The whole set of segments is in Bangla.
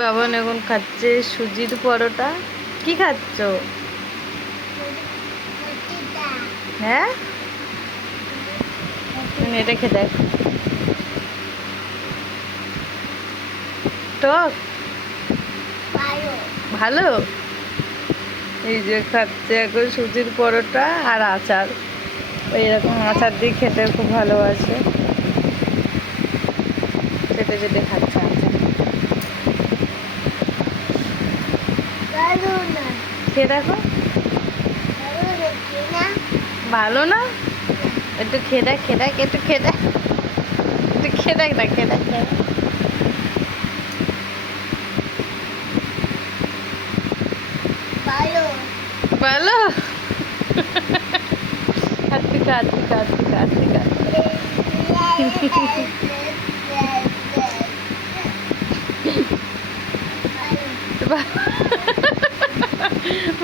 বাবান এখন খাচ্ছে সুজির পরোটা। কি খাচ্ছ? হ্যাঁ, এটা খেয়ে দেখ। টক ভালো। এই যে খাচ্ছে এখন সুজির পরোটা আর আচার। এইরকম আচার দিয়ে খেতে খুব ভালোবাসে। খেতে খেতে খাচ্ছে আচার। খেয়ে দেখো। ভালো না? একটু খেয়ে দেখ, খেয়ে দেখ, একটু খেয়ে দেখ, একটু খেয়ে দেখ না, খেয়ে দেখ। ভালো। হাতি খা, হাতি খা, হাতি খা, হাতি খা।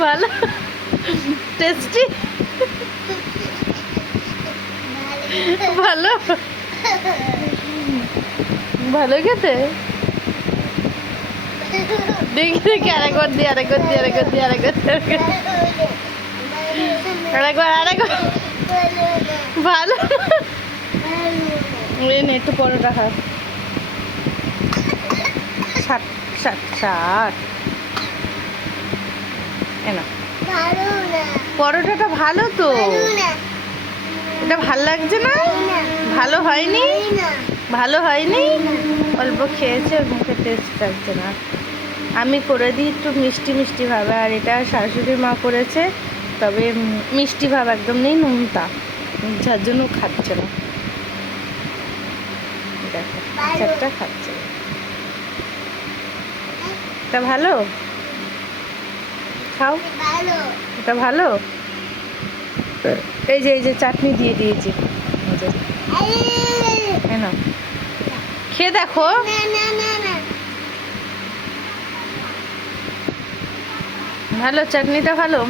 ভালো, টেস্টি, ভালো, ভালো খেতে। দেখি দেখি আরেকবার দিয়ে, আরেকবার দিয়ে, আরেকবার দিয়ে, আরেকবার দিয়ে, আরেকবার, আরেকবার। ভালো। একটু পরোটা খা। ষাট ষাট ষাট। পরোটাটা ভালো তো, এটা ভাল লাগছে না? ভালো হয়নি? ভালো হয়নি? অল্প খেয়েছে, মুখে টেস্ট লাগছে না। আমি করে দিই একটু মিষ্টি মিষ্টি ভাবে, আর এটা শাশুড়ি মা করেছে, তবে মিষ্টি ভাব একদম নেই, নোনতা, যার জন্য খাচ্ছে না। দেখো আচারটা খাচ্ছে। এটা ভালো, খাও। এটা ভালো। এই যে চাটনি দিয়ে দিয়েছি, খেয়ে দেখো। ভালো, চাটনিটা ভালো।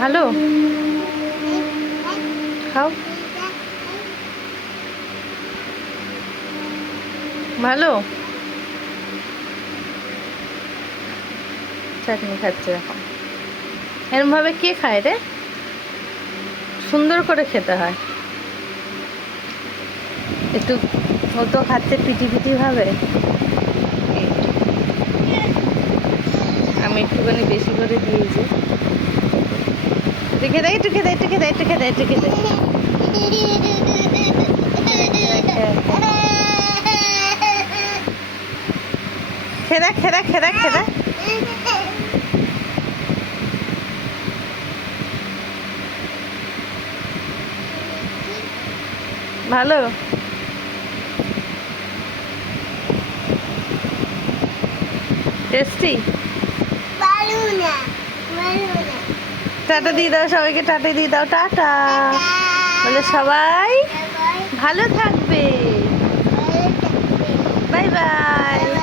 ভালো, খাও। ভালো, চাটনি খাচ্ছে এখন। এরমভাবে কে খায় রে? সুন্দর করে খেতে হয়। একটু ও তো খাচ্ছে পিটি পিটি ভাবে, আমি একটুখানি বেশি করে দিয়েছি। একটু খেয়ে দেয়, একটু খেয়ে দেয়, একটু খেয়ে দেয়, একটু খেয়ে দেয়, একটু খেয়ে দেয়। খেদা খেদা খেদা খেদা। ভালো, টেস্টি। টাটা দিয়ে দাও সবাইকে, টাটা দিয়ে দাও, টাটা বলে সবাই ভালো থাকবে। Bye bye.